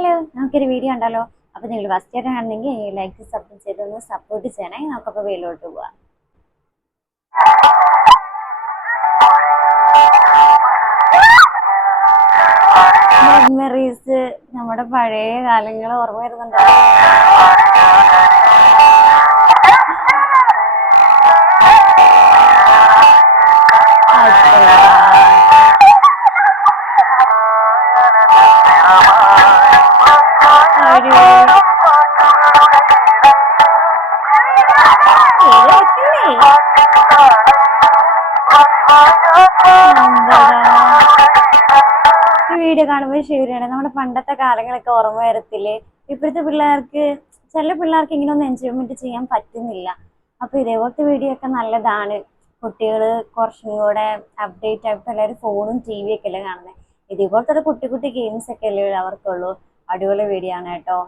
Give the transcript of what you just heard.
Hello, നമുക്കൊരു video ഉണ്ടല്ലോ. അപ്പോൾ നിങ്ങൾ ഫസ്റ്റ് ആയിട്ട് കാണുന്നെങ്കിൽ ലൈക്ക് സബ്സ്ക്രൈബ് ചെയ്തൊന്ന് സപ്പോർട്ട് ചെയ്യണേ. നമുക്കപ്പോൾ വീഡിയോയിലോട്ട് പോവാം. മെമ്മറീസ്, നമ്മുടെ പഴയ കാലങ്ങൾ ഓർമ്മ വരുന്നുണ്ടോ? ഈ വീഡിയോ കാണുമ്പോൾ ശരിയാണ്, നമ്മുടെ പണ്ടത്തെ കാലങ്ങളൊക്കെ ഓർമ്മ വരത്തില്ലേ? ഇപ്പോഴത്തെ പിള്ളേർക്ക്, ചില പിള്ളേർക്ക് ഇങ്ങനെ ഒന്നും എൻജോയ്മെന്റ് ചെയ്യാൻ പറ്റുന്നില്ല. അപ്പൊ ഇതേപോലത്തെ വീഡിയോ ഒക്കെ നല്ലതാണ്. കുട്ടികൾ കുറച്ചും കൂടെ അപ്ഡേറ്റ് ആയിട്ട് എല്ലാവരും ഫോണും ടി വി ഒക്കെ അല്ലേ കാണുന്നത്. ഇതേപോലത്തെ കുട്ടി കുട്ടി ഗെയിംസ് ഒക്കെ അല്ലേ അവർക്കുള്ളൂ. അടിപൊളി വീഡിയോ ആണ് കേട്ടോ.